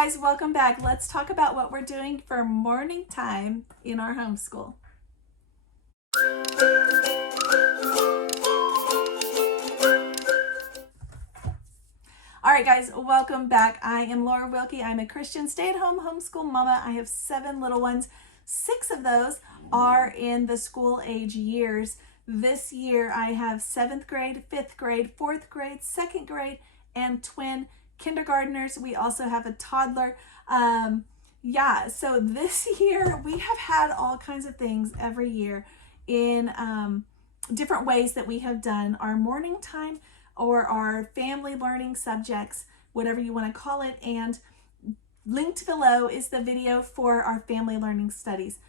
guys, welcome back. Let's talk about what we're doing for morning time in our homeschool. All right, guys, welcome back. I am Laura Wilkie. I'm a Christian stay-at-home homeschool mama. I have 7 little ones. 6 of those are in the school age years. This year, I have 7th grade, 5th grade, 4th grade, 2nd grade, and twin kindergartners. We also have a toddler. So this year we have had all kinds of things every year in different ways that we have done our morning time or our family learning subjects, whatever you want to call it. And linked below is the video for our family learning studies.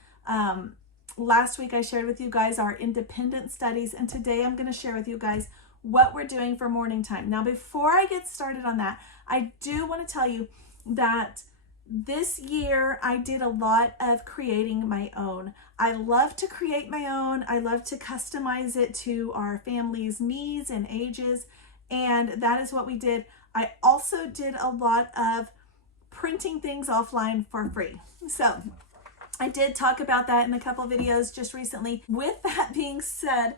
Last week I shared with you guys our independent studies, and today I'm going to share with you guys what we're doing for morning time. Now, before I get started on that, I do want to tell you that this year I did a lot of creating my own. I love to create my own. I love to customize it to our family's needs and ages, and that is what we did. I also did a lot of printing things offline for free. So I did talk about that in a couple videos just recently. With that being said,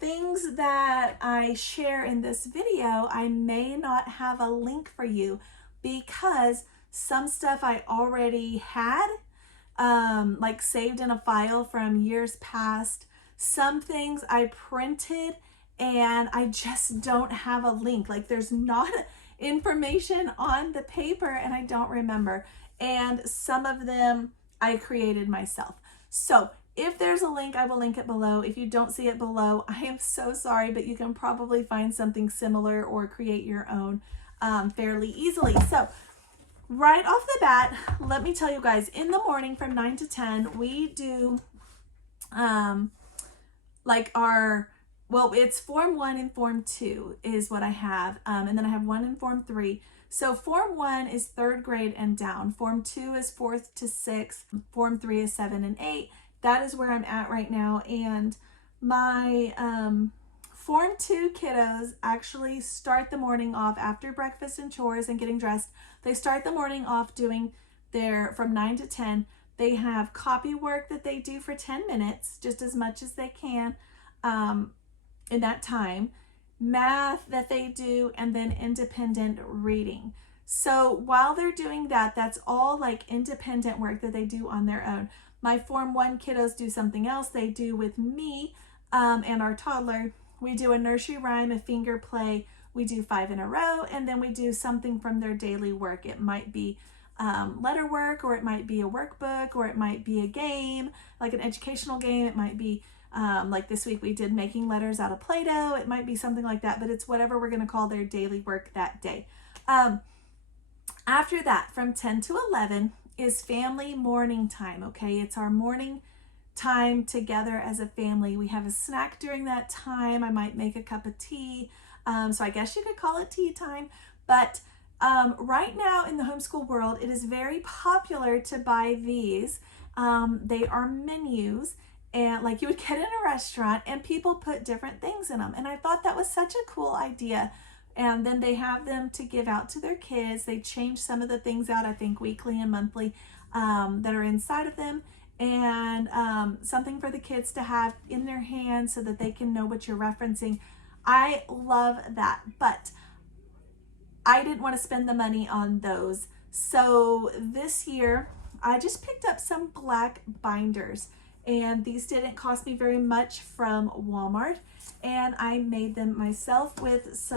things that I share in this video, I may not have a link for you because some stuff I already had, like saved in a file from years past. Some things I printed and I just don't have a link. Like there's not information on the paper and I don't remember. And some of them I created myself. So if there's a link, I will link it below. If you don't see it below, I am so sorry, but you can probably find something similar or create your own fairly easily. So right off the bat, let me tell you guys, in the morning from 9 to 10, we do it's Form 1 and Form 2 is what I have. And then I have 1 and Form 3. So Form 1 is 3rd grade and down. Form 2 is 4th to 6th. Form 3 is 7 and 8. That is where I'm at right now. And my Form 2 kiddos actually start the morning off after breakfast and chores and getting dressed. They start the morning off doing from 9 to 10. They have copy work that they do for 10 minutes, just as much as they can in that time. Math that they do, and then independent reading. So while they're doing that, that's all like independent work that they do on their own. My Form 1 kiddos do something else. They do with me and our toddler. We do a nursery rhyme, a finger play. We do 5 in a row, and then we do something from their daily work. It might be letter work, or it might be a workbook, or it might be a game, like an educational game. It might be like this week we did making letters out of Play-Doh. It might be something like that, but it's whatever we're going to call their daily work that day. After that, from 10 to 11 is family morning time, okay? It's our morning time together as a family. We have a snack during that time. I might make a cup of tea. So I guess you could call it tea time. But right now in the homeschool world, it is very popular to buy these. They are menus, and like you would get in a restaurant, and people put different things in them. And I thought that was such a cool idea. And then they have them to give out to their kids. They change some of the things out, I think weekly and monthly, that are inside of them. And something for the kids to have in their hands so that they can know what you're referencing. I love that, but I didn't want to spend the money on those. So this year, I just picked up some black binders, and these didn't cost me very much from Walmart. And I made them myself with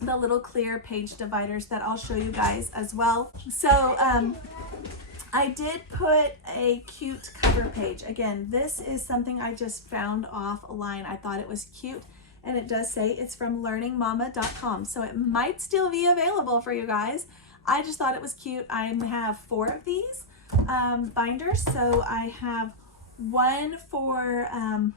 the little clear page dividers that I'll show you guys as well. So I did put a cute cover page. Again, this is something I just found offline. I thought it was cute, and it does say it's from learningmama.com. So it might still be available for you guys. I just thought it was cute. I have 4 of these binders. So I have one for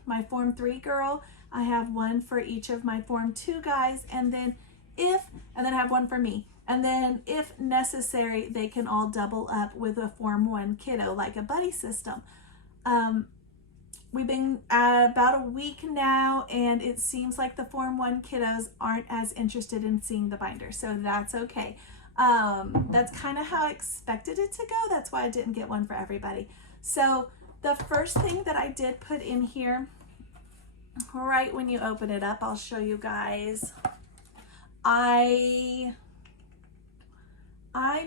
my Form 3 girl. I have one for each of my Form 2 guys, and then I have one for me. And then if necessary, they can all double up with a Form 1 kiddo, like a buddy system. We've been at about a week now, and it seems like the Form 1 kiddos aren't as interested in seeing the binder, so that's okay. That's kind of how I expected it to go. That's why I didn't get one for everybody. So the first thing that I did put in here, right when you open it up, I'll show you guys. I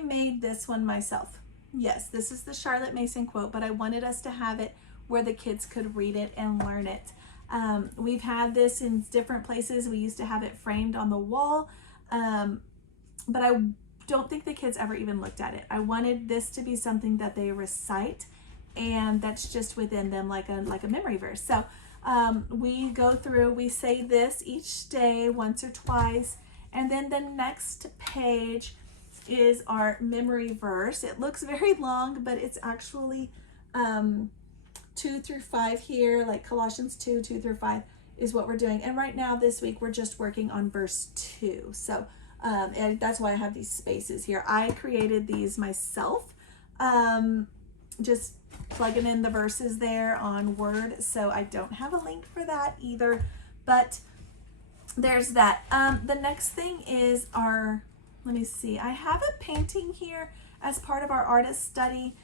made this one myself. Yes, this is the Charlotte Mason quote, but I wanted us to have it where the kids could read it and learn it. We've had this in different places. We used to have it framed on the wall, but I don't think the kids ever even looked at it. I wanted this to be something that they recite, and that's just within them like a memory verse. So we go through, we say this each day once or twice, and then the next page is our memory verse. It looks very long, but it's actually 2 through 5 here, like Colossians 2 through 5 is what we're doing. And right now this week we're just working on verse 2. So and that's why I have these spaces here. I created these myself, just plugging in the verses there on Word. So I don't have a link for that either, but there's that. The next thing is our, let me see, I have a painting here as part of our artist study.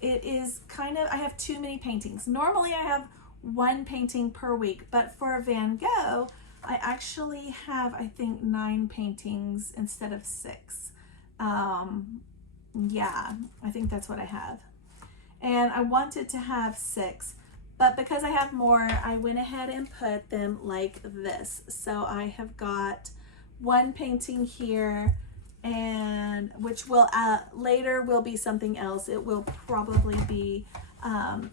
It is kind of, I have too many paintings. Normally I have one painting per week, but for Van Gogh, I actually have, I think, 9 paintings instead of 6. Yeah, I think that's what I have. And I wanted to have 6, but because I have more, I went ahead and put them like this. So I have got one painting here, and which will later will be something else. It will probably be,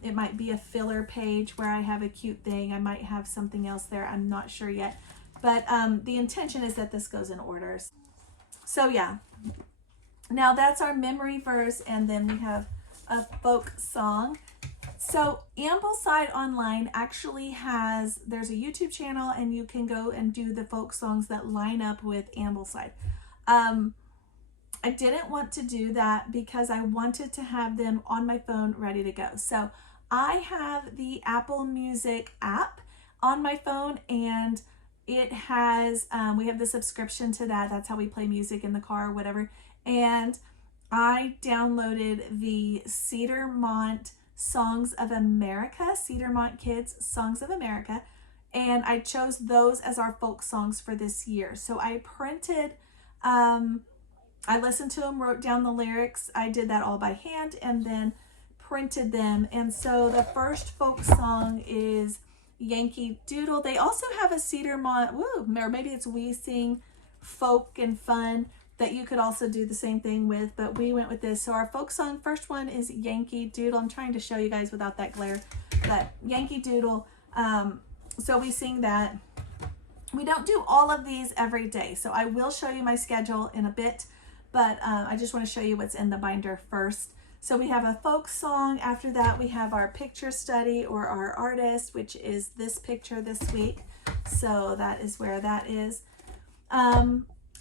it might be a filler page where I have a cute thing. I might have something else there. I'm not sure yet, but the intention is that this goes in orders. So yeah, now that's our memory verse, and then we have a folk song. So Ambleside Online actually has, there's a YouTube channel, and you can go and do the folk songs that line up with Ambleside. I didn't want to do that because I wanted to have them on my phone ready to go. So I have the Apple Music app on my phone, and it has, we have the subscription to that. That's how we play music in the car or whatever. And I downloaded the Cedarmont Songs of America, Cedarmont Kids Songs of America, and I chose those as our folk songs for this year. So I printed, I listened to them, wrote down the lyrics. I did that all by hand and then printed them. And so the first folk song is Yankee Doodle. They also have a Cedarmont, or maybe it's We Sing Folk and Fun that you could also do the same thing with, but we went with this. So our folk song, first one is Yankee Doodle. I'm trying to show you guys without that glare, but Yankee Doodle. So we sing that. We don't do all of these every day, so I will show you my schedule in a bit, but I just want to show you what's in the binder first. So we have a folk song. After that, we have our picture study or our artist, which is this picture this week. So that is where that is.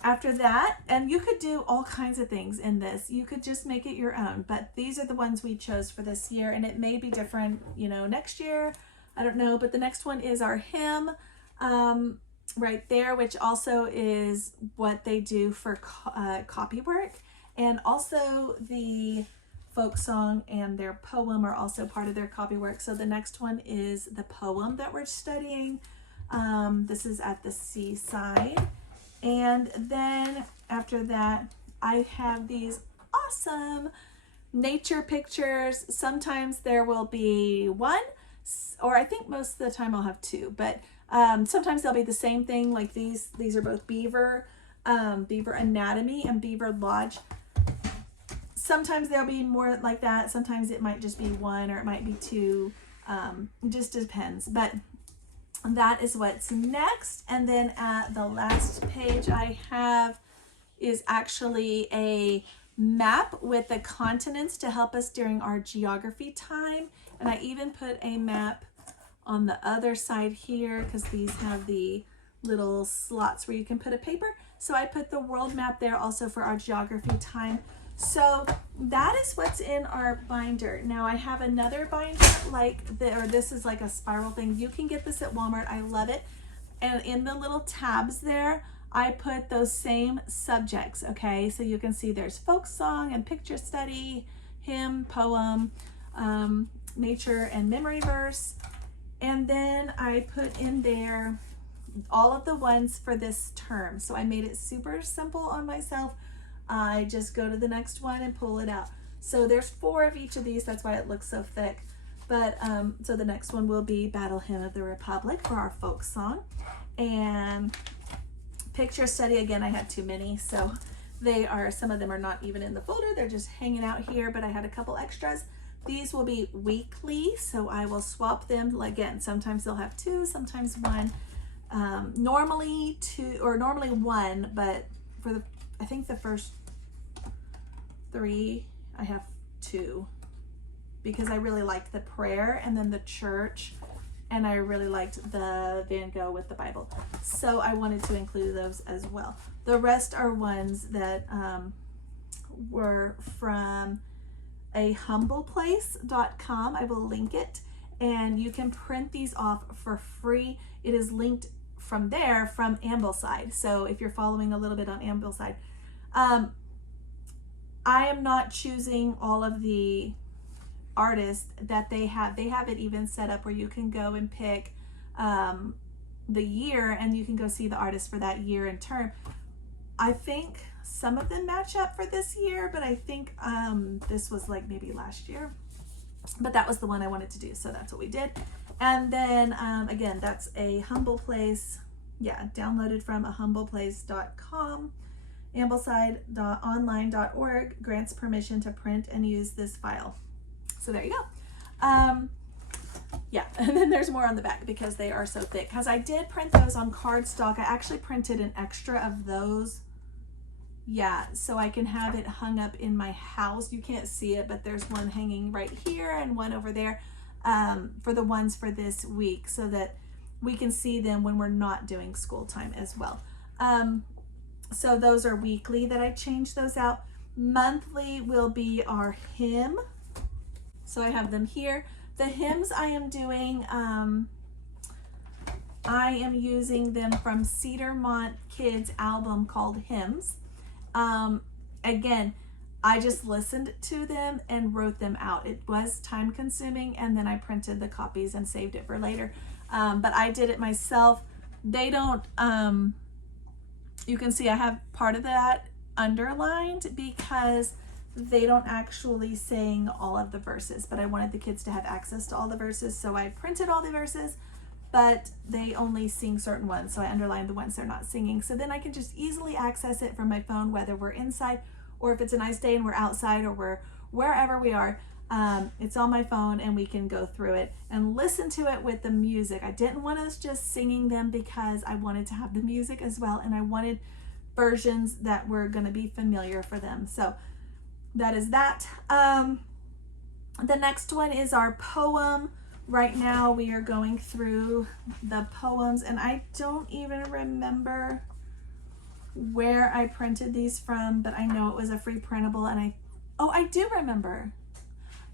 After that, and you could do all kinds of things in this. You could just make it your own, but these are the ones we chose for this year, and it may be different, you know, next year. I don't know, but the next one is our hymn right there, which also is what they do for copy work, and also the folk song and their poem are also part of their copy work. So the next one is the poem that we're studying. This is At the Seaside. And then after that, I have these awesome nature pictures. Sometimes there will be one, or I think most of the time I'll have 2, but sometimes they'll be the same thing. Like these are both beaver, beaver anatomy and beaver lodge. Sometimes there'll be more like that. Sometimes it might just be 1, or it might be 2. It just depends. But that is what's next. And then at the last page I have is actually a map with the continents to help us during our geography time. And I even put a map on the other side here because these have the little slots where you can put a paper. So I put the world map there also for our geography time. So that is what's in our binder. Now I have another binder like this is like a spiral thing. You can get this at Walmart. I love it. And in the little tabs there, I put those same subjects, okay? So you can see there's folk song and picture study, hymn, poem, nature and memory verse. And then I put in there all of the ones for this term. So I made it super simple on myself. I just go to the next one and pull it out. So there's 4 of each of these, that's why it looks so thick. But so the next one will be Battle Hymn of the Republic for our folk song. And picture study, again, I had too many, so some of them are not even in the folder, they're just hanging out here, but I had a couple extras. These will be weekly, so I will swap them. Again, sometimes they'll have 2, sometimes 1. Normally 2, or normally 1, but for I think the first 3, I have 2, because I really liked the prayer and then the church, and I really liked the Van Gogh with the Bible. So I wanted to include those as well. The rest are ones that were from a humbleplace.com. I will link it, and you can print these off for free. It is linked from there from Ambleside. So if you're following a little bit on Ambleside, I am not choosing all of the artists that they have it even set up where you can go and pick the year, and you can go see the artist for that year and term. I think some of them match up for this year, but I think this was like maybe last year, but that was the one I wanted to do, so that's what we did. And then again, that's a Humble Place, downloaded from a humbleplace.com. Ambleside.online.org grants permission to print and use this file. So there you go. And then there's more on the back because they are so thick. Because I did print those on cardstock. I actually printed an extra of those. So I can have it hung up in my house. You can't see it, but there's one hanging right here and one over there for the ones for this week, so that we can see them when we're not doing school time as well. So those are weekly that I changed those out. Monthly will be our hymn. So I have them here. The hymns I am doing, I am using them from Cedarmont Kids' album called Hymns. Again, I just listened to them and wrote them out. It was time consuming, and then I printed the copies and saved it for later. But I did it myself. They don't, you can see I have part of that underlined because they don't actually sing all of the verses, but I wanted the kids to have access to all the verses, so I printed all the verses, but they only sing certain ones, so I underlined the ones they're not singing. So then I can just easily access it from my phone, whether we're inside or if it's a nice day and we're outside or we're wherever we are. It's on my phone and we can go through it and listen to it with the music. I didn't want us just singing them because I wanted to have the music as well, and I wanted versions that were going to be familiar for them. So that is that. The next one is our poem. Right now we are going through the poems, and I don't even remember where I printed these from, but I know it was a free printable, and I do remember.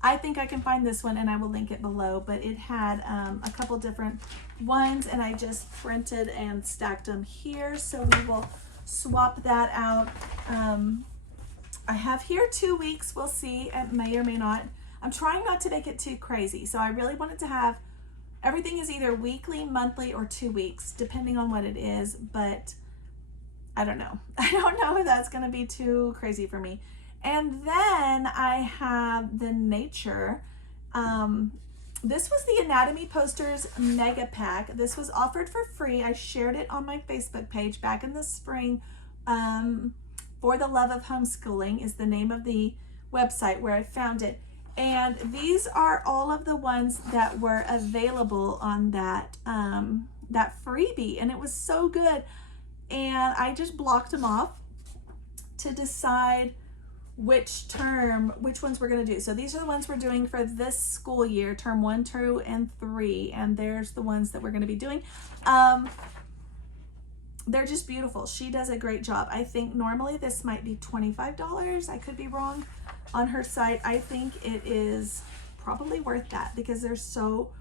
I think I can find this one and I will link it below, but it had a couple different ones, and I just printed and stacked them here. So we will swap that out. I have here 2 weeks. We'll see. It may or may not. I'm trying not to make it too crazy. So I really wanted to have everything is either weekly, monthly, or 2 weeks, depending on what it is. But I don't know. I don't know if that's going to be too crazy for me. And then I have the nature. This was the Anatomy Posters Mega Pack. This was offered for free. I shared it on my Facebook page back in the spring. For the Love of Homeschooling is the name of the website where I found it. And these are all of the ones that were available on that, that freebie. And it was so good. And I just blocked them off to decide which ones we're going to do. So these are the ones we're doing for this school year, term 1, 2, and 3. And there's the ones that we're going to be doing. They're just beautiful. She does a great job. I think normally this might be $25. I could be wrong on her site. I think it is probably worth that because there's so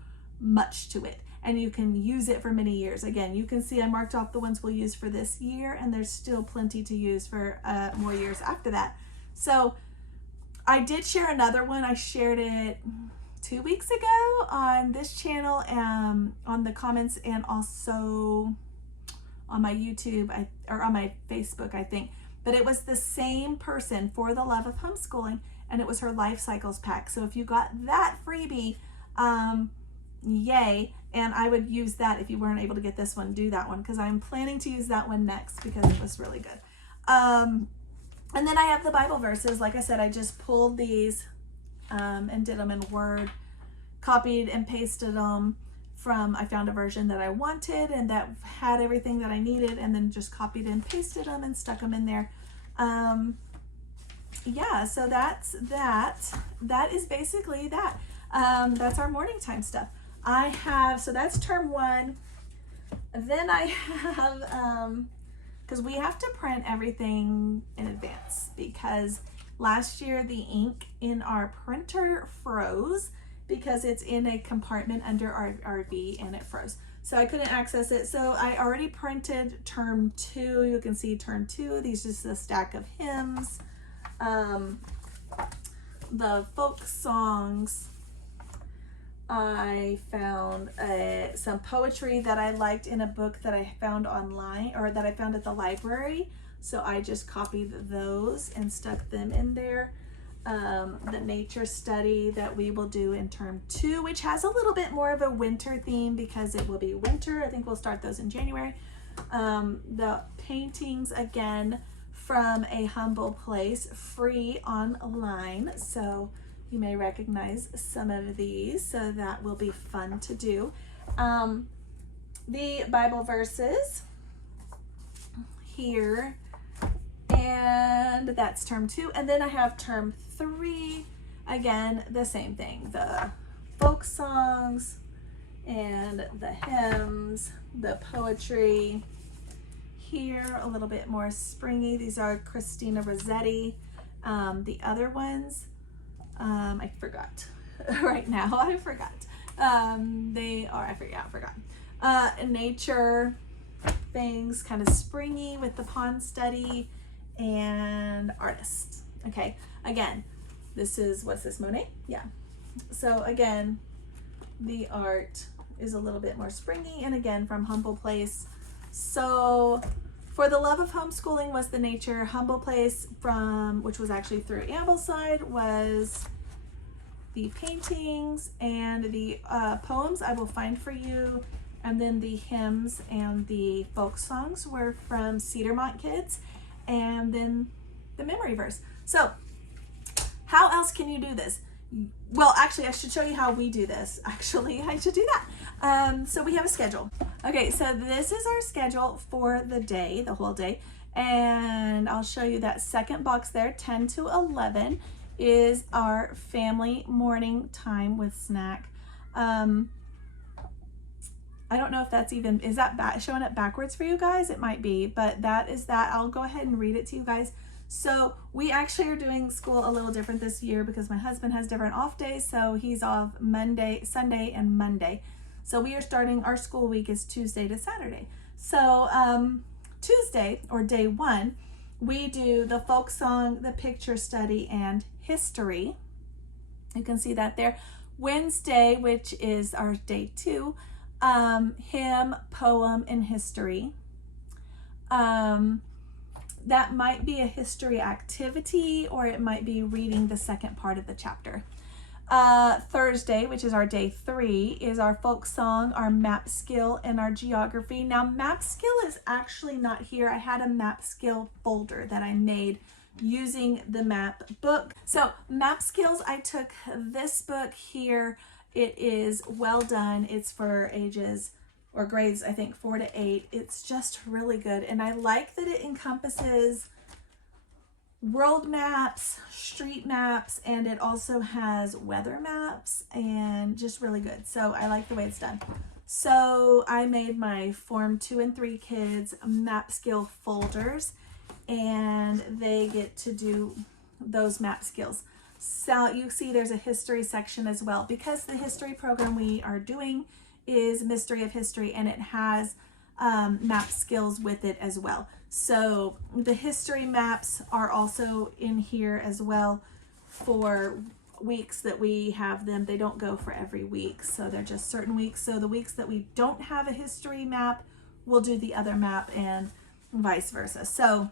much to it. and you can use it for many years. Again, you can see I marked off the ones we'll use for this year, and there's still plenty to use for more years after that. So I did share another one. I shared it 2 weeks ago on this channel, on the comments, and also on my YouTube or on my Facebook, I think. But it was the same person, For the Love of Homeschooling, and it was her Life Cycles pack. So if you got that freebie, yay. And I would use that if you weren't able to get this one, do that one, because I'm planning to use that one next because it was really good. And then I have the Bible verses. Like I said, I just pulled these and did them in Word, copied and pasted them from, I found a version that I wanted and that had everything that I needed, and then just copied and pasted them and stuck them in there. Yeah, so that's that. That is basically that. That's our morning time stuff. I have, so that's term 1. Then I have, because we have to print everything in advance, because last year the ink in our printer froze because it's in a compartment under our RV, and it froze. So I couldn't access it. So I already printed term 2. You can see term 2. These are just a stack of hymns. The folk songs. I found some poetry that I liked in a book that I found online, or that I found at the library. So I just copied those and stuck them in there. The nature study that we will do in term 2, which has a little bit more of a winter theme because it will be winter. I think we'll start those in January. The paintings, again, from A Humble Place, free online. So you may recognize some of these, so that will be fun to do. The Bible verses here, and that's term 2. And then I have term 3, again, the same thing, the folk songs and the hymns, the poetry. Here, a little bit more springy. These are Christina Rossetti. The other ones, I forgot right now. I forgot. They are, I forgot. Nature things, kind of springy with the pond study and artist. Okay, again, this is, what's this, Monet? Yeah. So again, the art is a little bit more springy, and again, from Humble Place. So For the Love of Homeschooling was the nature. Humble Place, from, which was actually through Ambleside, was the paintings, and the poems I will find for you. And then the hymns and the folk songs were from Cedarmont Kids. And then the memory verse. So how else can you do this? Well, actually, I should show you how we do this. Actually, I should do that. So we have a schedule. Okay, so this is our schedule for the day, the whole day. And I'll show you that second box there, 10 to 11, is our family morning time with snack. I don't know if that's even, is that showing up backwards for you guys? It might be, but that is that. I'll go ahead and read it to you guys. So we actually are doing school a little different this year because my husband has different off days. So he's off Sunday and Monday. So we are starting, our school week is Tuesday to Saturday. So Tuesday, or day 1, we do the folk song, the picture study, and history. You can see that there. Wednesday, which is our day 2, hymn, poem, and history. That might be a history activity, or it might be reading the second part of the chapter. Thursday, which is our day 3, is our folk song, our map skill, and our geography. Now, map skill is actually not here. I had a map skill folder that I made using the map book. So map skills, I took this book here. It is well done. It's for ages, or grades, I think, 4 to 8. It's just really good. And I like that it encompasses world maps, street maps, and it also has weather maps, and just really good. So I like the way it's done. So I made my Form 2 and 3 kids map skill folders, and they get to do those map skills. So you see there's a history section as well, because the history program we are doing is Mystery of History, and it has map skills with it as well. So the history maps are also in here as well for weeks that we have them. They don't go for every week, so they're just certain weeks. So the weeks that we don't have a history map, we'll do the other map, and vice versa. So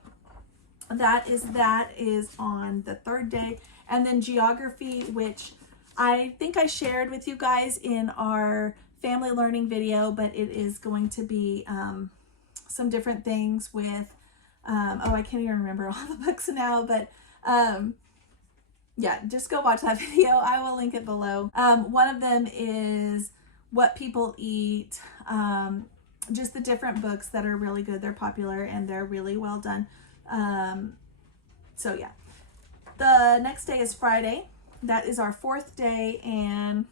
that is on the third day. And then geography, which I think I shared with you guys in our family learning video, but it is going to be some different things with oh, I can't even remember all the books now, but yeah, just go watch that video. I will link it below. One of them is What People Eat, just the different books that are really good. They're popular and they're really well done. So yeah, the next day is Friday. That is our fourth day, and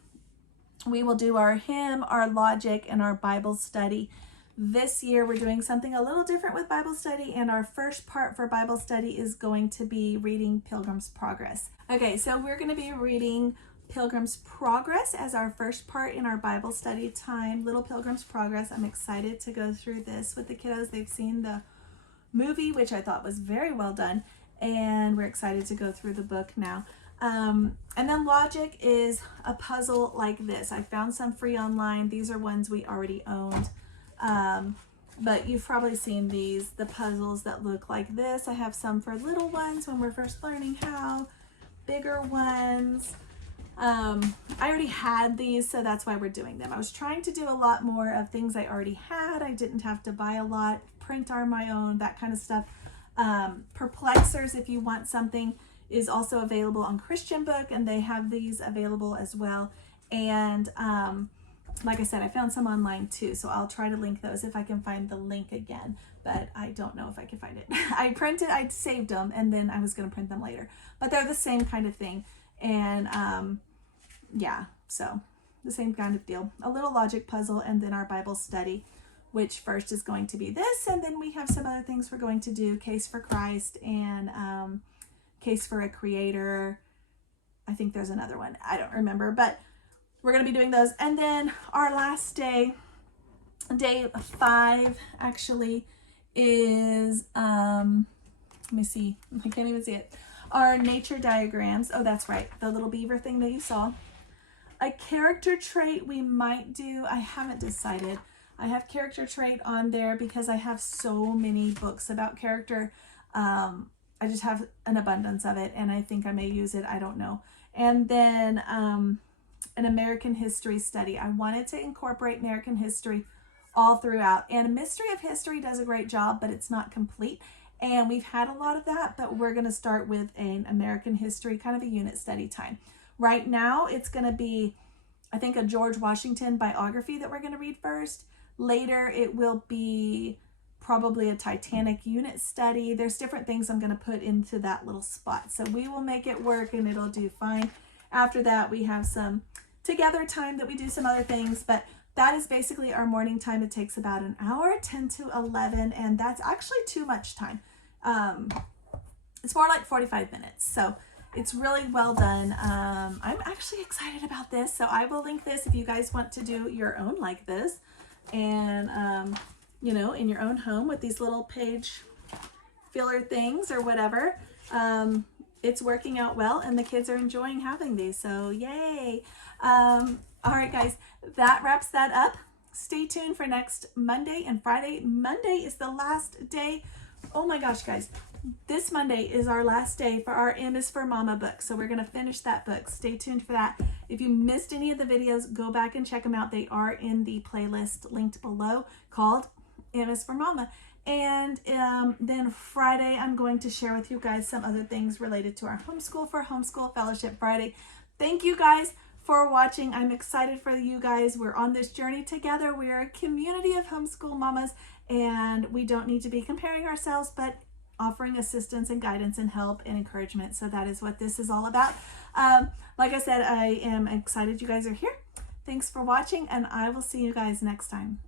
we will do our hymn, our logic, and our Bible study. This year we're doing something a little different with Bible study, and our first part for Bible study is going to be reading Pilgrim's Progress. Okay, so we're going to be reading Pilgrim's Progress as our first part in our Bible study time. Little Pilgrim's Progress. I'm excited to go through this with the kiddos. They've seen the movie, which I thought was very well done, and we're excited to go through the book now. And then logic is a puzzle like this. I found some free online. These are ones we already owned. But you've probably seen these, the puzzles that look like this. I have some for little ones when we're first learning how, bigger ones. I already had these, so that's why we're doing them. I was trying to do a lot more of things I already had. I didn't have to buy a lot, print on my own, that kind of stuff. Perplexers, if you want something, is also available on Christian Book, and they have these available as well. And like I said, I found some online too, so I'll try to link those if I can find the link again, but I don't know if I can find it. I saved them, and then I was going to print them later, but they're the same kind of thing. And yeah, so the same kind of deal. A little logic puzzle, and then our Bible study, which first is going to be this, and then we have some other things we're going to do, Case for Christ and Case for a Creator. I think there's another one. I don't remember, but we're going to be doing those. And then our last day, day 5 actually, is, let me see, I can't even see it. Our nature diagrams. Oh, that's right. The little beaver thing that you saw. A character trait we might do. I haven't decided. I have character trait on there because I have so many books about character. I just have an abundance of it, and I think I may use it. I don't know. And then an American history study. I wanted to incorporate American history all throughout, and Mystery of History does a great job, but it's not complete. And we've had a lot of that, but we're going to start with an American history, kind of a unit study time. Right now, it's going to be, I think, a George Washington biography that we're going to read first. Later, it will be probably a Titanic unit study. There's different things I'm going to put into that little spot. So we will make it work, and it'll do fine. After that, we have some together time that we do some other things, but that is basically our morning time. It takes about an hour, 10 to 11, and that's actually too much time. It's more like 45 minutes. So it's really well done. I'm actually excited about this. So I will link this if you guys want to do your own like this, and, you know, in your own home with these little page filler things or whatever. It's working out well, and the kids are enjoying having these, so yay. All right, guys, that wraps that up. Stay tuned for next Monday and Friday. Monday is the last day. Oh my gosh, guys, this Monday is our last day for our M is for Mama book, so we're going to finish that book. Stay tuned for that. If you missed any of the videos, go back and check them out. They are in the playlist linked below called M is for Mama. And then Friday, I'm going to share with you guys some other things related to our homeschool for Homeschool Fellowship Friday. Thank you guys for watching. I'm excited for you guys. We're on this journey together. We are a community of homeschool mamas, and we don't need to be comparing ourselves, but offering assistance and guidance and help and encouragement. So that is what this is all about. Like I said, I am excited you guys are here. Thanks for watching, and I will see you guys next time.